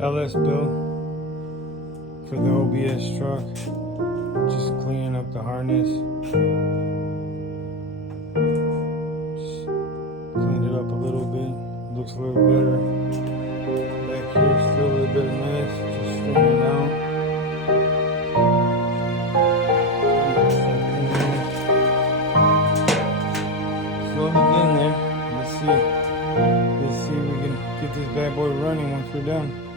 LS bill for the OBS truck. Just cleaning up the harness. Just cleaned it up a little bit. Looks a little better. Back here, still a little bit of mess. Just straightening it out. Slowly getting there. Let's see if we can get this bad boy running once we're done.